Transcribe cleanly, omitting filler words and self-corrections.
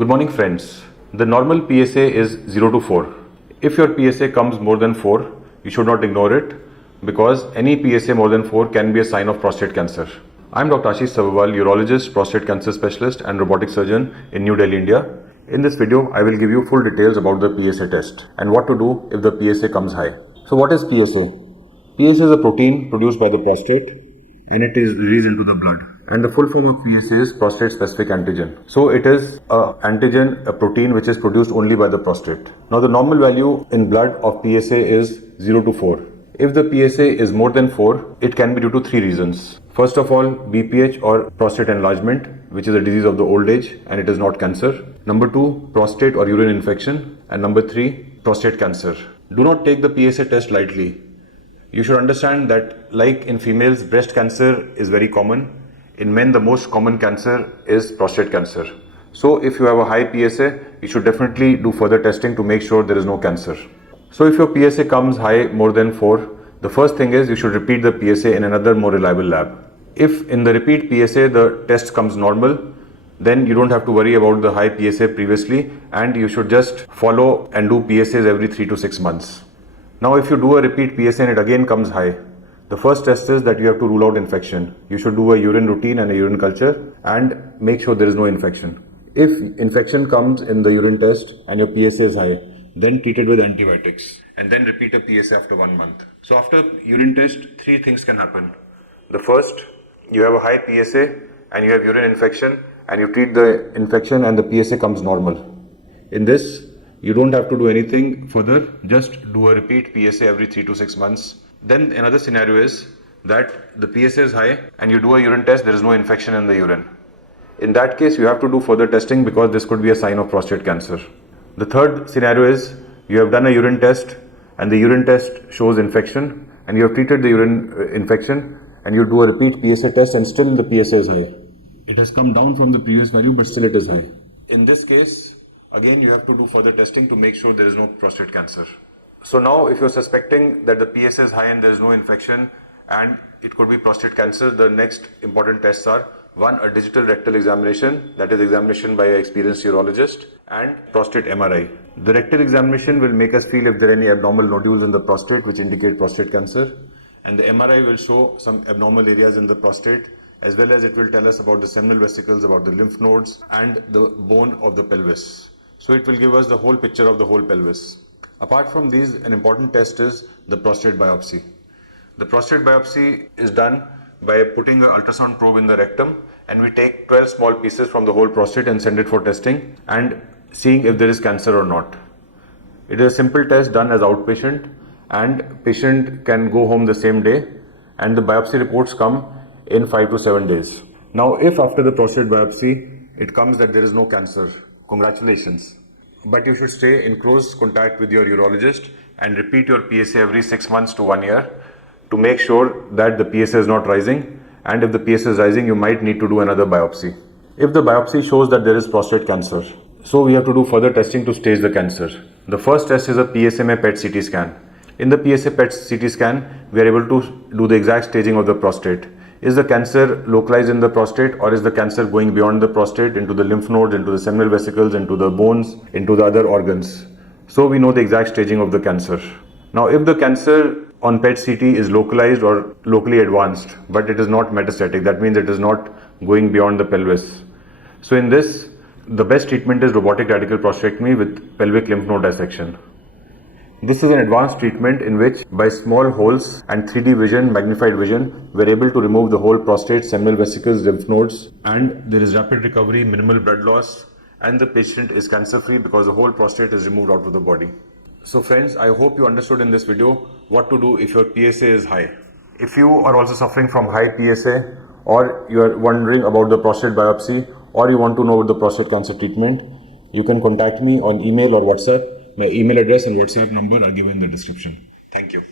Good morning friends. The normal PSA is 0 to 4. If your PSA comes more than 4, you should not ignore it because any PSA more than 4 can be a sign of prostate cancer. I am Dr. Ashish Sabharwal, urologist, prostate cancer specialist and robotic surgeon in New Delhi, India. In this video, I will give you full details about the PSA test and what to do if the PSA comes high. So what is PSA? PSA is a protein produced by the prostate and it is released into the blood. And the full form of PSA is prostate specific antigen. So it is a antigen, a protein which is produced only by the prostate. Now the normal value in blood of PSA is 0 to 4. If the PSA is more than 4, it can be due to 3 reasons. First of all, BPH or prostate enlargement, which is a disease of the old age and it is not cancer. Number 2, prostate or urine infection. And number 3, prostate cancer. Do not take the PSA test lightly. You should understand that like in females, breast cancer is very common. In men, the most common cancer is prostate cancer. So if you have a high PSA, you should definitely do further testing to make sure there is no cancer. So if your PSA comes high more than 4, the first thing is you should repeat the PSA in another more reliable lab. If in the repeat PSA the test comes normal, then you don't have to worry about the high PSA previously and you should just follow and do PSAs every 3 to 6 months. Now if you do a repeat PSA and it again comes high, the first test is that you have to rule out infection. You should do a urine routine and a urine culture and make sure there is no infection. If infection comes in the urine test and your PSA is high, then treat it with antibiotics and then repeat a PSA after 1 month. So after urine test, 3 things can happen. The first, you have a high PSA and you have urine infection and you treat the infection and the PSA comes normal. In this, you don't have to do anything further, just do a repeat PSA every 3 to 6 months. Then another scenario is that the PSA is high and you do a urine test, there is no infection in the urine. In that case, you have to do further testing because this could be a sign of prostate cancer. The third scenario is you have done a urine test and the urine test shows infection and you have treated the urine infection and you do a repeat PSA test and still the PSA is high. It has come down from the previous value but still it is high. In this case, again you have to do further testing to make sure there is no prostate cancer. So now if you're suspecting that the PSA is high and there is no infection and it could be prostate cancer, the next important tests are 1. A digital rectal examination, that is examination by an experienced urologist, and prostate MRI. The rectal examination will make us feel if there are any abnormal nodules in the prostate which indicate prostate cancer, and the MRI will show some abnormal areas in the prostate as well as it will tell us about the seminal vesicles, about the lymph nodes and the bone of the pelvis. So it will give us the whole picture of the whole pelvis. Apart from these, an important test is the prostate biopsy. The prostate biopsy is done by putting an ultrasound probe in the rectum and we take 12 small pieces from the whole prostate and send it for testing and seeing if there is cancer or not. It is a simple test done as outpatient and patient can go home the same day and the biopsy reports come in 5 to 7 days. Now if after the prostate biopsy it comes that there is no cancer, congratulations. But you should stay in close contact with your urologist and repeat your PSA every 6 months to 1 year to make sure that the PSA is not rising, and if the PSA is rising you might need to do another biopsy. If the biopsy shows that there is prostate cancer, so we have to do further testing to stage the cancer. The first test is a PSMA PET CT scan. In the PSA PET CT scan we are able to do the exact staging of the prostate. Is the cancer localized in the prostate or is the cancer going beyond the prostate into the lymph nodes, into the seminal vesicles, into the bones, into the other organs? So we know the exact staging of the cancer. Now if the cancer on PET CT is localized or locally advanced but it is not metastatic, that means it is not going beyond the pelvis. So in this, the best treatment is robotic radical prostatectomy with pelvic lymph node dissection. This is an advanced treatment in which by small holes and 3D vision, magnified vision, we are able to remove the whole prostate, seminal vesicles, lymph nodes, and there is rapid recovery, minimal blood loss, and the patient is cancer free because the whole prostate is removed out of the body. So friends, I hope you understood in this video what to do if your PSA is high. If you are also suffering from high PSA or you are wondering about the prostate biopsy or you want to know about the prostate cancer treatment, you can contact me on email or WhatsApp. My email address and WhatsApp number are given in the description. Thank you.